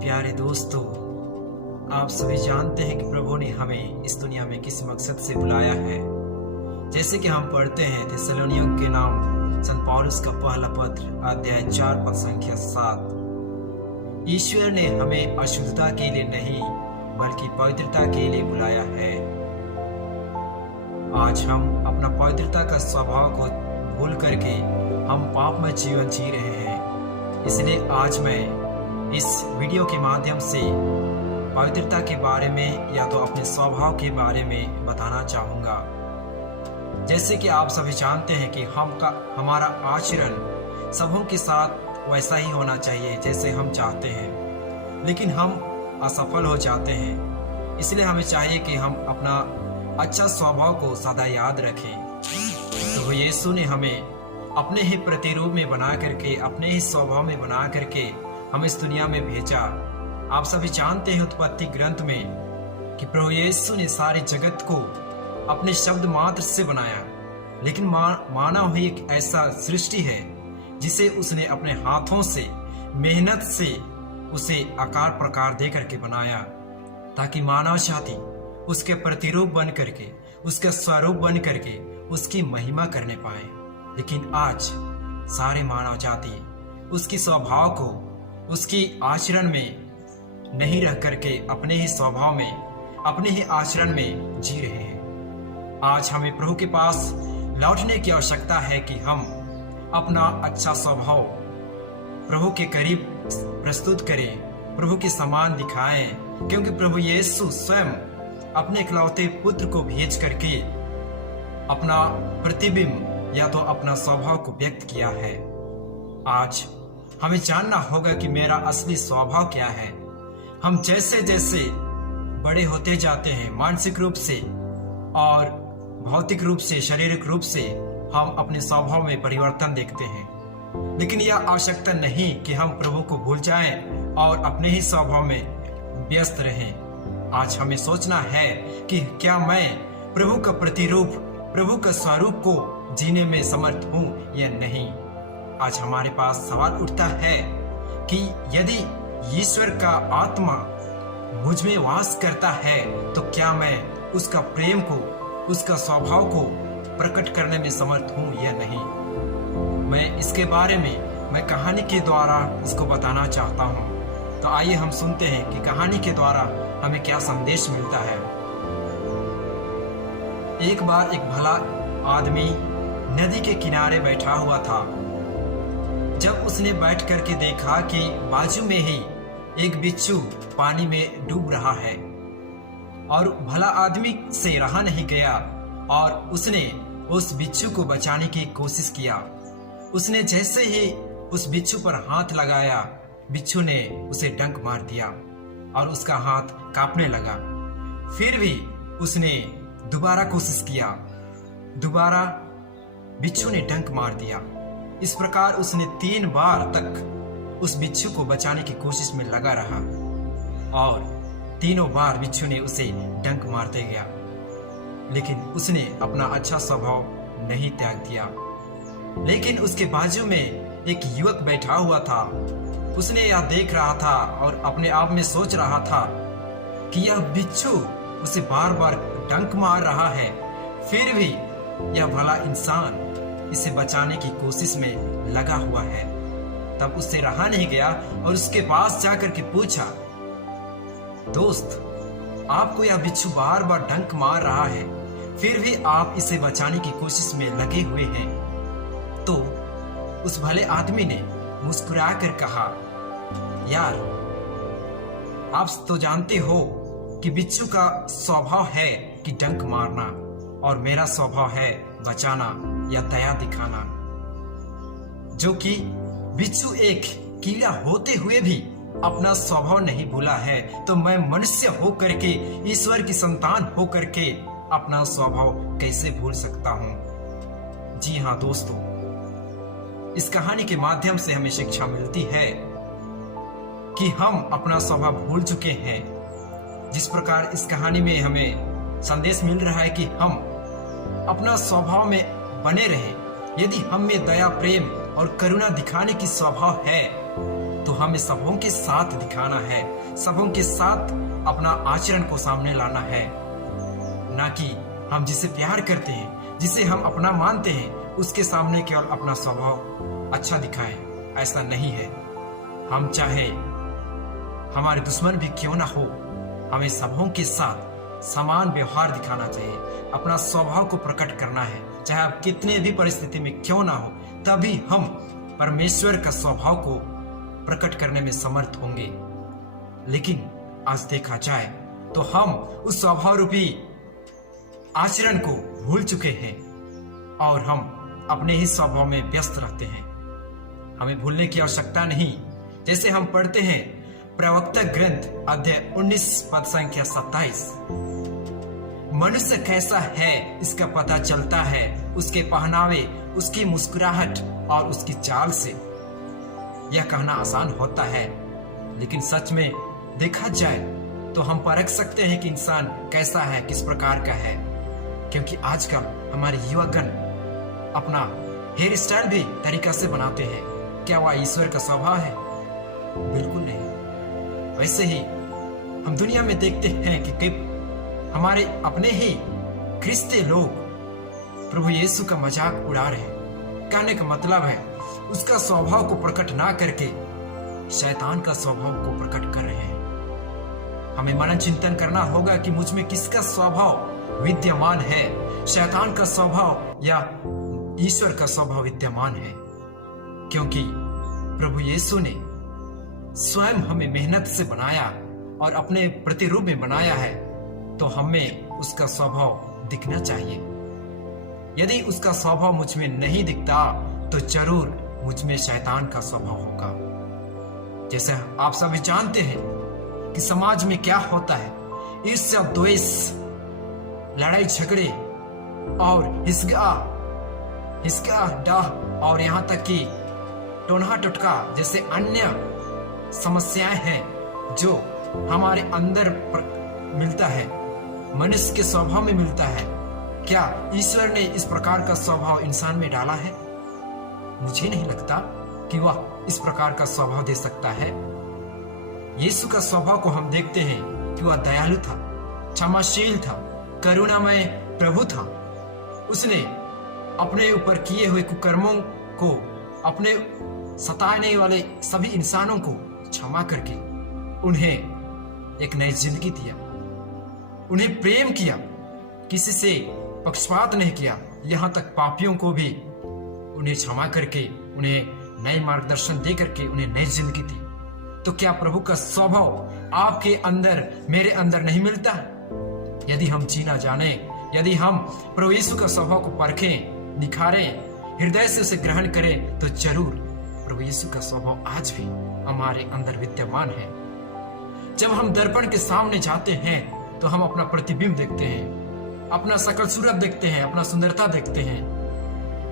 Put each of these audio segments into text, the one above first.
प्यारे दोस्तों, आप सभी जानते हैं कि प्रभु ने हमें इस दुनिया में किस मकसद से बुलाया है। जैसे कि हम पढ़ते हैं थिस्सलुनीयों के नाम संत पौलुस का पहला पत्र अध्याय 4 पद संख्या 7। ईश्वर ने हमें अशुद्धता के लिए नहीं बल्कि पवित्रता के लिए बुलाया है। आज हम अपना पवित्रता का स्वभाव को भूल करके हम पापमय जीवन जी रहे हैं। इसलिए आज मैं इस वीडियो के माध्यम से पवित्रता के बारे में या तो अपने स्वभाव के बारे में बताना चाहूँगा। जैसे कि आप सभी जानते हैं कि हमारा आचरण सबों के साथ वैसा ही होना चाहिए जैसे हम चाहते हैं, लेकिन हम असफल हो जाते हैं। इसलिए हमें चाहिए कि हम अपना अच्छा स्वभाव को सदा याद रखें। तो यीशु ने हमें अपने ही प्रतिरूप में बना करके, अपने ही स्वभाव में बना करके हम इस दुनिया में भेजा। आप सभी जानते हैं उत्पत्ति ग्रंथ में कि प्रभु यीशु ने सारे जगत को अपने शब्द मात्र से बनाया, लेकिन मानव ही एक ऐसा सृष्टि है जिसे उसने अपने हाथों से मेहनत से उसे आकार प्रकार दे करके बनाया, ताकि मानव जाति उसके प्रतिरूप बन करके, उसका स्वरूप बन करके उसकी महिमा करने पाए। लेकिन आज सारे मानव जाति उसकी स्वभाव को, उसकी आचरण में नहीं रह करके अपने ही स्वभाव में, अपने ही आचरण में जी रहे हैं। आज हमें प्रभु के पास लौटने की आवश्यकता है कि हम अपना अच्छा स्वभाव प्रभु के करीब प्रस्तुत करें, प्रभु के समान दिखाएं, क्योंकि प्रभु यीशु स्वयं अपने इकलौते पुत्र को भेज करके अपना प्रतिबिंब या तो अपना स्वभाव को व्यक्त किया है। आज हमें जानना होगा कि मेरा असली स्वभाव क्या है। हम जैसे जैसे बड़े होते जाते हैं, मानसिक रूप से और भौतिक रूप से, शारीरिक रूप से हम अपने स्वभाव में परिवर्तन देखते हैं। लेकिन यह आवश्यकता नहीं कि हम प्रभु को भूल जाएं और अपने ही स्वभाव में व्यस्त रहें। आज हमें सोचना है कि क्या मैं प्रभु का प्रतिरूप, प्रभु का स्वरूप को जीने में समर्थ हूं या नहीं। आज हमारे पास सवाल उठता है कि यदि ईश्वर का आत्मा मुझ में वास करता है तो क्या मैं उसका प्रेम को, उसका स्वभाव को प्रकट करने में समर्थ हूं या नहीं। मैं इसके बारे में मैं कहानी के द्वारा इसको बताना चाहता हूं। तो आइए हम सुनते हैं कि कहानी के द्वारा हमें क्या संदेश मिलता है। एक बार एक भला आदमी नदी के किनारे बैठा हुआ था। जब उसने बैठ करके देखा कि बाजू में ही एक बिच्छू पानी में डूब रहा है और भला आदमी से रहा नहीं गया और उसने उस बिच्छू को बचाने की कोशिश किया। उसने जैसे ही उस बिच्छू पर हाथ लगाया, बिच्छू ने उसे डंक मार दिया और उसका हाथ कांपने लगा। फिर भी उसने दोबारा कोशिश किया, दोबारा बिच्छू ने डंक मार दिया। इस प्रकार उसने 3 बार तक उस बिच्छू को बचाने की कोशिश में लगा रहा और तीनों बार बिच्छू ने उसे डंक मारते गया, लेकिन उसने अपना अच्छा स्वभाव नहीं त्याग दिया। लेकिन उसके बाजू में एक युवक बैठा हुआ था। उसने यह देख रहा था और अपने आप में सोच रहा था कि यह बिच्छू उसे बार बार डंक मार रहा है, फिर भी यह भला इंसान इसे बचाने की कोशिश में लगा हुआ है। तब उससे रहा नहीं गया और उसके पास जाकर के पूछा, दोस्त, आपको यह बिच्छू बार बार डंक मार रहा है, फिर भी आप इसे बचाने की कोशिश में लगे हुए हैं। तो उस भले आदमी ने मुस्कुरा कर कहा, यार, आप तो जानते हो कि बिच्छू का स्वभाव है कि डंक मारना और मेरा स्वभाव है बचाना या दया दिखाना। जो कि बिच्छू एक कीड़ा होते हुए भी अपना स्वभाव नहीं भूला है, तो मैं मनुष्य होकर के, ईश्वर की संतान होकर के अपना स्वभाव कैसे भूल सकता हूं। जी हाँ दोस्तों, इस कहानी के माध्यम से हमें शिक्षा मिलती है कि हम अपना स्वभाव भूल चुके हैं। जिस प्रकार इस कहानी में हमें संदेश मिल रहा है कि हम अपना स्वभाव में बने रहें। यदि हम में दया, प्रेम और करुणा दिखाने की स्वभाव है तो हमें सबों के साथ दिखाना है, सबों के साथ अपना आचरण को सामने लाना है, ना कि हम जिसे प्यार करते हैं, जिसे हम अपना मानते हैं, उसके सामने केवल अपना स्वभाव अच्छा दिखाएं। ऐसा नहीं है। हम चाहे हमारे दुश्मन भी क्यों ना हो, हमें सबों के साथ समान व्यवहार दिखाना चाहिए, अपना स्वभाव को प्रकट करना है, चाहे आप कितने भी परिस्थिति में क्यों ना हो, तभी हम परमेश्वर का स्वभाव को प्रकट करने में समर्थ होंगे। लेकिन आज देखा जाए तो हम उस स्वभाव रूपी आचरण को भूल चुके हैं और हम अपने ही स्वभाव में व्यस्त रहते हैं। हमें भूलने की आवश्यकता नहीं। जैसे हम पढ़ते हैं प्रवक्ता ग्रंथ अध्याय 19 पद संख्या 27, मनुष्य कैसा है इसका पता चलता है उसके पहनावे, उसकी मुस्कुराहट और उसकी चाल से। यह कहना आसान होता है, लेकिन सच में देखा जाए तो हम परख सकते हैं कि इंसान कैसा है, किस प्रकार का है। क्योंकि आजकल हमारे युवागण अपना हेयर स्टाइल भी तरीका से बनाते हैं। क्या वह ईश्वर का स्वभाव है? बिल्कुल नहीं। वैसे ही हम दुनिया में देखते हैं कि कई हमारे अपने ही ख्रिस्ती लोग प्रभु यीशु का मजाक उड़ा रहे हैं। कहने का मतलब है उसका स्वभाव को प्रकट ना करके शैतान का स्वभाव को प्रकट कर रहे हैं। हमें मनन चिंतन करना होगा कि मुझ में किसका स्वभाव विद्यमान है, शैतान का स्वभाव या ईश्वर का स्वभाव विद्यमान है। क्योंकि प्रभु यीशु ने स्वयं हमें मेहनत से बनाया और अपने प्रतिरूप में बनाया है, तो हमें उसका स्वभाव दिखना चाहिए। यदि उसका स्वभाव मुझ में नहीं दिखता तो जरूर मुझ में शैतान का स्वभाव होगा। जैसे आप सभी जानते हैं कि समाज में क्या होता है, ईर्ष्या, द्वेष, लड़ाई झगड़े और हिसका डाह और यहाँ तक कि टोना टुटका जैसे अन्य समस्याएं हैं जो हमारे अंदर मिलता है, मनुष्य के स्वभाव में मिलता है। क्या ईश्वर ने इस प्रकार का स्वभाव इंसान में डाला है? मुझे नहीं लगता कि वह इस प्रकार का स्वभाव दे सकता है। यीशु का स्वभाव को हम देखते हैं कि वह दयालु था, क्षमाशील था, करुणामय प्रभु था। उसने अपने ऊपर किए हुए कुकर्मों को, अपने सताने वाले सभी इंसानों को क्षमा करके उन्हें एक नई जिंदगी दिया, उन्हें प्रेम किया, किसी से पक्षपात नहीं किया, यहाँ तक पापियों को भी उन्हें क्षमा करके उन्हें नए मार्गदर्शन दे करके उन्हें नई जिंदगी दी। तो क्या प्रभु का स्वभाव आपके अंदर, मेरे अंदर नहीं मिलता? यदि हम जीना जाने, यदि हम प्रभु यीशु का स्वभाव को परखें, निखारें, हृदय से उसे ग्रहण करें, तो जरूर प्रभु यीशु का स्वभाव आज भी हमारे अंदर विद्यमान है। जब हम दर्पण के सामने जाते हैं तो हम अपना प्रतिबिंब देखते हैं, अपना सकल सूरत देखते हैं, अपना सुंदरता देखते हैं।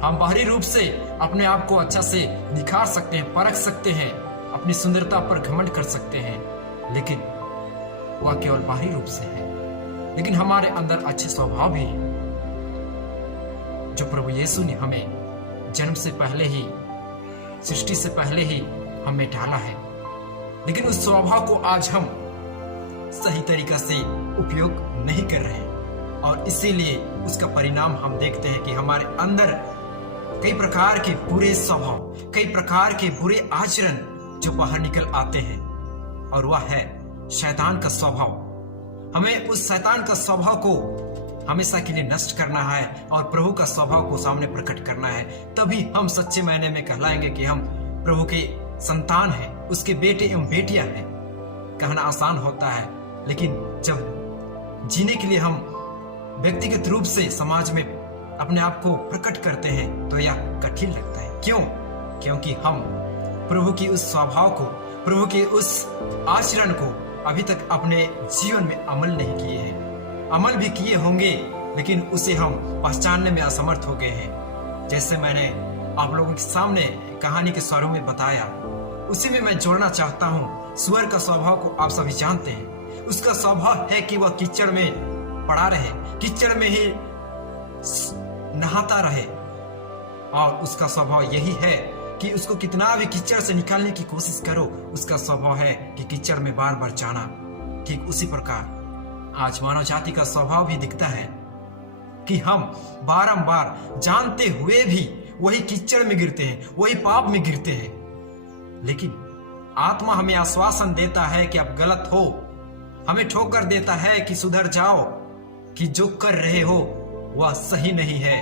हम बाहरी रूप से अपने आप को अच्छा से निखार सकते हैं, परख सकते हैं, अपनी सुंदरता पर घमंड कर सकते हैं, लेकिन वह केवल बाहरी रूप से है। लेकिन हमारे अंदर अच्छे स्वभाव भी हैं जो प्रभु यीशु ने हमें जन्म से पहले ही, सृष्टि से पहले ही हमें डाला है। लेकिन उस स्वभाव को आज हम सही तरीका से उपयोग नहीं कर रहे हैं और इसीलिए उसका परिणाम हम देखते हैं कि हमारे अंदर कई प्रकार के बुरे स्वभाव, कई प्रकार के बुरे आचरण जो बाहर निकल आते हैं, और वह है शैतान का स्वभाव। हमें उस शैतान का स्वभाव को हमेशा के लिए नष्ट करना है और प्रभु का स्वभाव को सामने प्रकट करना है। तभी हम सच्चे मायने में कहलाएंगे कि हम प्रभु के संतान हैं, उसके बेटे एवं बेटियां हैं। कहना आसान होता है, लेकिन जब जीने के लिए हम व्यक्तिगत रूप से समाज में अपने आप को प्रकट करते हैं तो यह कठिन लगता है। क्यों? क्योंकि हम प्रभु की उस स्वभाव को, प्रभु के उस आचरण को अभी तक अपने जीवन में अमल नहीं किए हैं। अमल भी किए होंगे, लेकिन उसे हम पहचानने में असमर्थ हो गए हैं। जैसे मैंने आप लोगों के सामने कहानी के स्वरों में बताया, उसी में मैं जोड़ना चाहता हूँ। सुअर का स्वभाव को आप सभी जानते हैं। उसका स्वभाव है कि वह कीचड़ में पड़ा रहे, कीचड़ में ही नहाता रहे, और उसका स्वभाव यही है कि उसको कितना भी कीचड़ से निकालने की कोशिश करो, उसका स्वभाव है कि कीचड़ में बार बार जाना। ठीक उसी प्रकार आज मानव जाति का स्वभाव भी दिखता है कि हम बारंबार जानते हुए भी वही कीचड़ में गिरते हैं, वही पाप में गिरते हैं। लेकिन आत्मा हमें आश्वासन देता है कि अब गलत हो, हमें ठोकर देता है कि सुधर जाओ, कि जो कर रहे हो वह सही नहीं है,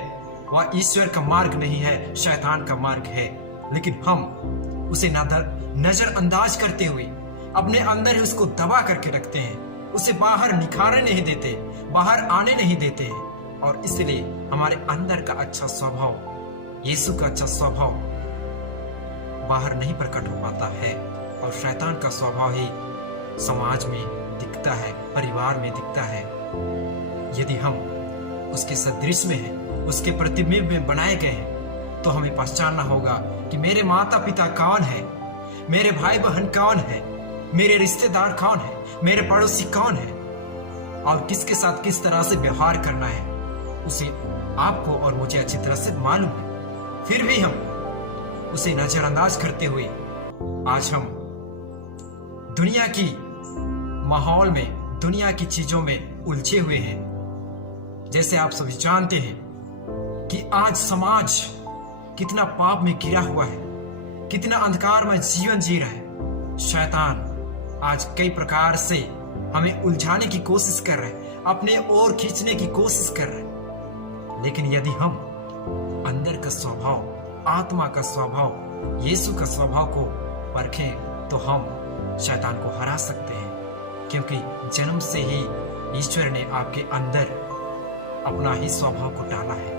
वह ईश्वर का मार्ग नहीं है, शैतान का मार्ग है। लेकिन हम उसे नजरअंदाज करते हुए अपने अंदर ही उसको दबा करके रखते हैं, उसे बाहर निखारने नहीं देते, बाहर आने नहीं देते हैं। और इसलिए हमारे अंदर का अच्छा स्वभाव, यीशु का अच्छा स्वभाव बाहर नहीं प्रकट हो पाता है, और शैतान का स्वभाव ही समाज में दिखता है, परिवार में दिखता है। यदि हम उसके सदृश में हैं, उसके प्रतिबिंब में बनाए गए हैं, तो हमें पहचानना होगा कि मेरे माता पिता कौन है, मेरे भाई बहन कौन है, मेरे रिश्तेदार कौन है, मेरे पड़ोसी कौन है, और किसके साथ किस तरह से व्यवहार करना है, उसे आपको और मुझे अच्छी तरह से मालूम है। फिर भी हम उसे नजरअंदाज करते हुए आज हम दुनिया की माहौल में, दुनिया की चीजों में उलझे हुए हैं। जैसे आप सभी जानते हैं कि आज समाज कितना पाप में घिरा हुआ है, कितना अंधकार में जीवन जी रहा है। शैतान आज कई प्रकार से हमें उलझाने की कोशिश कर रहे हैं, अपने ओर खींचने की कोशिश कर रहे हैं। लेकिन यदि हम अंदर का स्वभाव, आत्मा का स्वभाव, यीशु का स्वभाव को परखें तो हम शैतान को हरा सकते हैं, क्योंकि जन्म से ही ईश्वर ने आपके अंदर अपना ही स्वभाव को डाला है।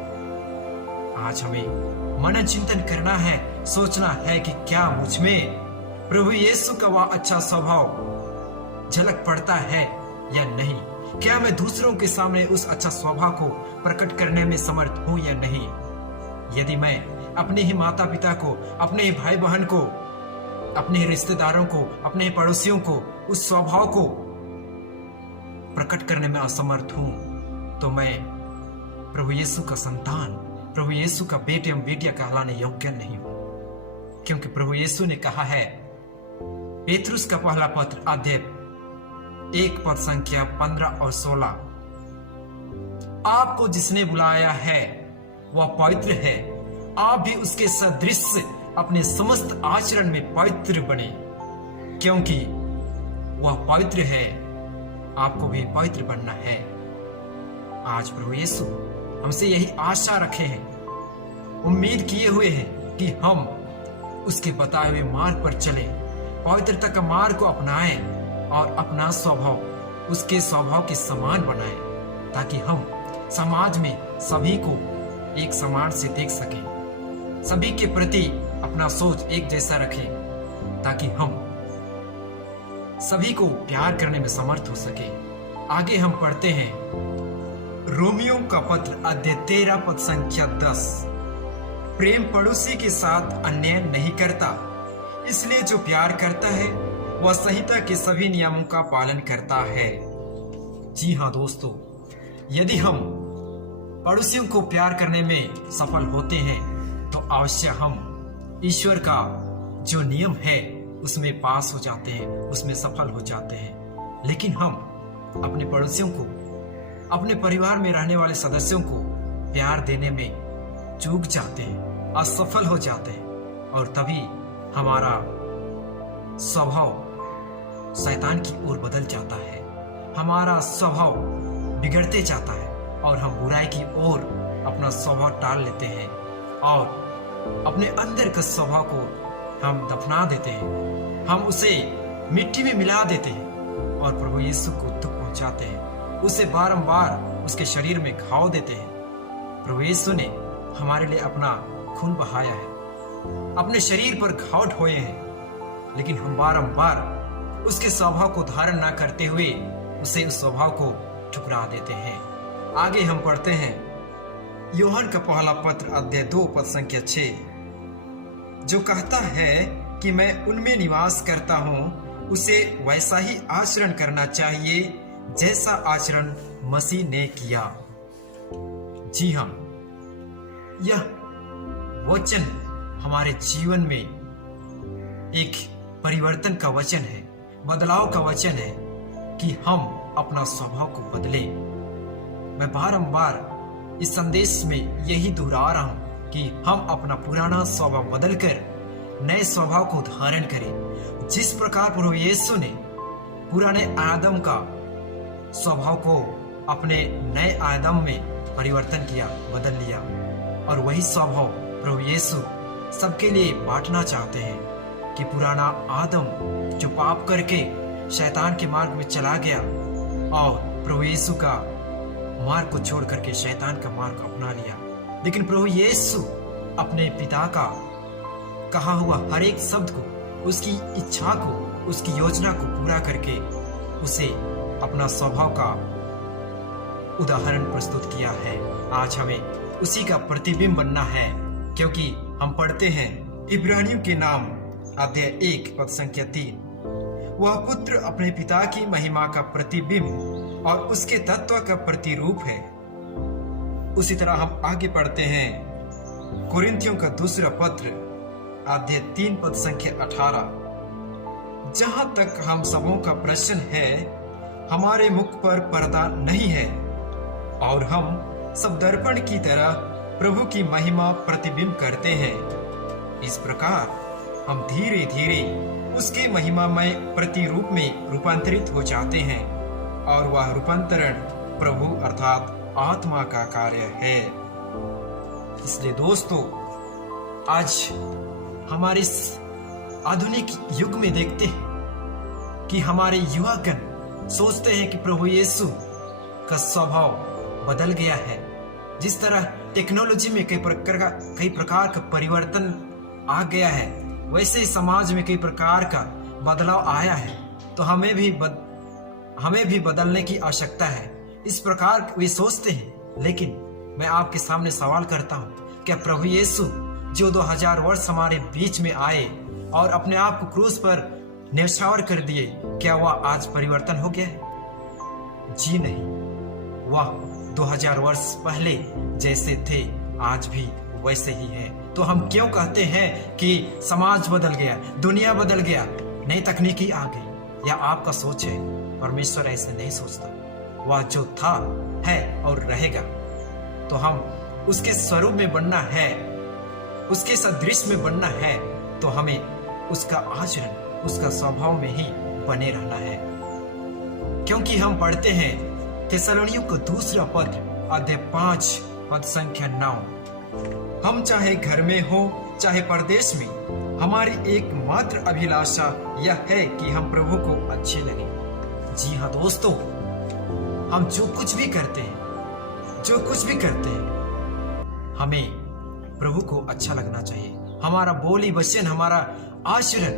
आज हमें मनन चिंतन करना है, सोचना है कि क्या मुझ में प्रभु यीशु का वह अच्छा स्वभाव झलक पड़ता है या नहीं। क्या मैं दूसरों के सामने उस अच्छा स्वभाव को प्रकट करने में समर्थ हूं या नहीं। यदि मैं अपने ही माता पिता को, अपने ही भाई बहन को, अपने ही रिश्तेदारों को, अपने ही पड़ोसियों को उस स्वभाव को प्रकट करने में असमर्थ हूं, तो मैं प्रभु यीशु का संतान, प्रभु यीशु का बेटे एवं बेटियां कहलाने योग्य नहीं हूं। क्योंकि प्रभु यीशु ने कहा है, पेतरुस का पहला पत्र अध्याय 1 पद संख्या 15 और 16, आपको जिसने बुलाया है वह पवित्र है, आप भी उसके सदृश अपने समस्त आचरण में पवित्र बने, क्योंकि वह पवित्र है। आपको भी पवित्र बनना है। आज प्रभु यीशु हमसे यही आशा रखे हैं, उम्मीद किए हुए हैं कि हम उसके बताए हुए मार्ग पर चलें, पवित्रता का मार्ग को अपनाएं और अपना स्वभाव उसके स्वभाव के समान बनाएं, ताकि हम समाज में सभी को एक समान से देख सकें, सभी के प्रति अपना सोच एक जैसा रखें, ताकि हम सभी को प्यार करने में समर्थ हो सके। आगे हम पढ़ते हैं रोमियो का पत्र अध्याय 13 पद संख्या 10, प्रेम पड़ोसी के साथ अन्याय नहीं करता, इसलिए जो प्यार करता है वह संहिता के सभी नियमों का पालन करता है। जी हाँ दोस्तों, यदि हम पड़ोसियों को प्यार करने में सफल होते हैं तो अवश्य हम ईश्वर का जो नियम है उसमें पास हो जाते हैं, उसमें सफल हो जाते हैं। लेकिन हम अपने पड़ोसियों को, अपने परिवार में रहने वाले सदस्यों को प्यार देने में चूक जाते हैं, असफल हो जाते हैं, और तभी हमारा स्वभाव शैतान की ओर बदल जाता है, हमारा स्वभाव बिगड़ते जाता है और हम बुराई की ओर अपना स्वभाव टाल लेते हैं और अपने अंदर के स्वभाव को हम दफना देते हैं, हम उसे मिट्टी में मिला देते हैं और प्रभु यीशु को दुख पहुंचाते हैं, उसे बारंबार उसके शरीर में घाव देते हैं। प्रभु यीशु ने हमारे लिए अपना खून बहाया है, अपने शरीर पर घाव ढोए हैं, लेकिन हम बारंबार उसके स्वभाव को धारण ना करते हुए उसे उस स्वभाव को ठुकरा देते हैं। आगे हम पढ़ते हैं यूहन्ना का पहला पत्र अध्याय 2 पद संख्या 6, जो कहता है कि मैं उनमें निवास करता हूं, उसे वैसा ही आचरण करना चाहिए जैसा आचरण मसीह ने किया। जी हाँ, यह वचन हमारे जीवन में एक परिवर्तन का वचन है, बदलाव का वचन है कि हम अपना स्वभाव को बदलें। मैं बारंबार इस संदेश में यही दोहरा रहा हूं कि हम अपना पुराना स्वभाव बदलकर नए स्वभाव को धारण करें। जिस प्रकार प्रभु यीशु ने पुराने आदम का स्वभाव को अपने नए आदम में परिवर्तन किया, बदल लिया, और वही स्वभाव प्रभु यीशु सबके लिए बांटना चाहते हैं कि पुराना आदम जो पाप करके शैतान के मार्ग में चला गया और प्रभु यीशु का मार्ग को छोड़ करके शैतान का मार्ग अपना लिया, लेकिन प्रभु यीशु अपने पिता का कहा हुआ हर एक शब्द को, उसकी इच्छा को, उसकी योजना को पूरा करके उसे अपना स्वभाव का उदाहरण प्रस्तुत किया है। आज हमें उसी का प्रतिबिंब बनना है, क्योंकि हम पढ़ते हैं इब्रानियों के नाम अध्याय 1 पद संख्या 3, वह पुत्र अपने पिता की महिमा का प्रतिबिंब और उसके तत्व का प्रतिरूप है। उसी तरह हम आगे पढ़ते हैं कुरिन्थियों का दूसरा पत्र अध्याय 3 पद संख्या 18, जहां तक हम सबों का प्रश्न है, हमारे मुख पर पर्दा नहीं है और हम सब दर्पण की तरह प्रभु की महिमा प्रतिबिंब करते हैं। इस प्रकार हम धीरे धीरे उसके महिमामय प्रतिरूप में रूपांतरित हो जाते हैं, और वह रूपांतरण प्रभु अर्थात आत्मा का कार्य है। इसलिए दोस्तों, आज हमारे इस आधुनिक युग में देखते हैं कि हमारे युवागण सोचते हैं कि प्रभु यीशु का स्वभाव बदल गया है। जिस तरह टेक्नोलॉजी में कई प्रकार का परिवर्तन आ गया है, वैसे ही समाज में कई प्रकार का बदलाव आया है, तो हमें भी बदलने की आवश्यकता है। इस प्रकार वे सोचते हैं, लेकिन मैं आपके सामने सवाल करता हूं, क्या प्रभु यीशु जो 2000 वर्ष हमारे बीच में आए और अपने आप को क्रूस पर न्यौछावर कर दिए, क्या वह आज परिवर्तन हो गया है? जी नहीं, वह 2000 वर्ष पहले जैसे थे आज भी वैसे ही है। तो हम क्यों कहते हैं कि समाज बदल गया, दुनिया बदल गया, नई तकनीकी आ गई? या आपका सोच है? परमेश्वर ऐसे नहीं सोचता। वह जो था, है और रहेगा। तो हम उसके स्वरूप में बनना है, उसके सदृश में बनना है, तो हमें उसका आचरण, उसका स्वभाव में ही बने रहना है। क्योंकि हम पढ़ते हैं थिस्सलुनीयों का दूसरा पत्र अध्याय 5 पद संख्या 9, हम चाहे घर में हो चाहे परदेश में, हमारी एकमात्र अभिलाषा यह है कि हम प्रभु को अच्छे लगे। जी हाँ दोस्तों, हम जो कुछ भी करते हैं, हमें प्रभु को अच्छा लगना चाहिए। हमारा बोली वचन, हमारा आचरण,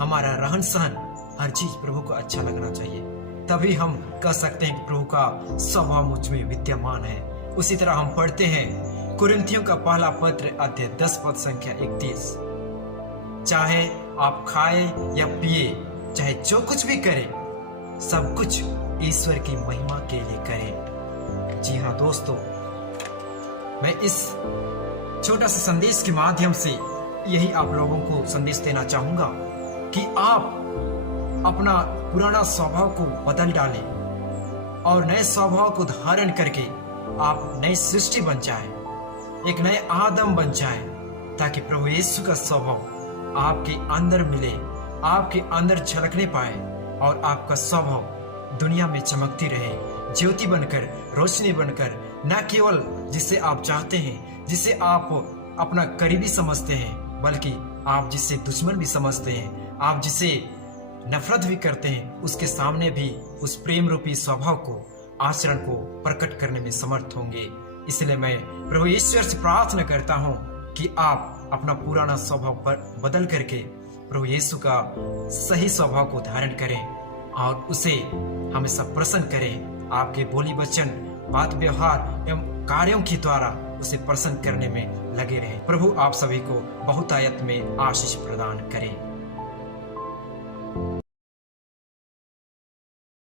हमारा रहन सहन, हर चीज प्रभु को अच्छा लगना चाहिए। तभी हम कह सकते हैं कि प्रभु का स्वभाव मुझ में विद्यमान है। उसी तरह हम पढ़ते हैं कुरिन्थियों का पहला पत्र अध्याय 10 पद संख्या 31, चाहे आप खाए या पिए, चाहे जो कुछ भी करें, सब कुछ ईश्वर की महिमा के लिए करें। जी हाँ दोस्तों, मैं इस छोटा सा संदेश के माध्यम से यही आप लोगों को संदेश देना चाहूंगा कि आप अपना पुराना स्वभाव को बदल डालें और नए स्वभाव को धारण करके आप नई सृष्टि बन जाएं, एक नए आदम बन जाएं, ताकि प्रभु यीशु का स्वभाव आपके अंदर मिले, आपके अंदर झलकने पाए और आपका स्वभाव दुनिया में चमकती रहे, ज्योति बनकर, रोशनी बनकर, न केवल जिसे आप चाहते हैं, जिसे आप अपना करीबी समझते हैं, बल्कि आप जिसे दुश्मन भी समझते हैं, आप जिसे नफरत भी करते हैं, उसके सामने भी उस प्रेम रूपी स्वभाव को, आचरण को प्रकट करने में समर्थ होंगे। इसलिए मैं प्रभु ईश्वर से प्रार्थना करता हूं कि आप अपना पुराना स्वभाव पर बदल करके प्रभु यीशु का सही स्वभाव को धारण करें और उसे हमेशा प्रसन्न करें। आपके बोली वचन, बात व्यवहार एवं कार्यों के द्वारा उसे प्रसन्न करने में लगे रहें। प्रभु आप सभी को बहुतायत में आशीष प्रदान करें।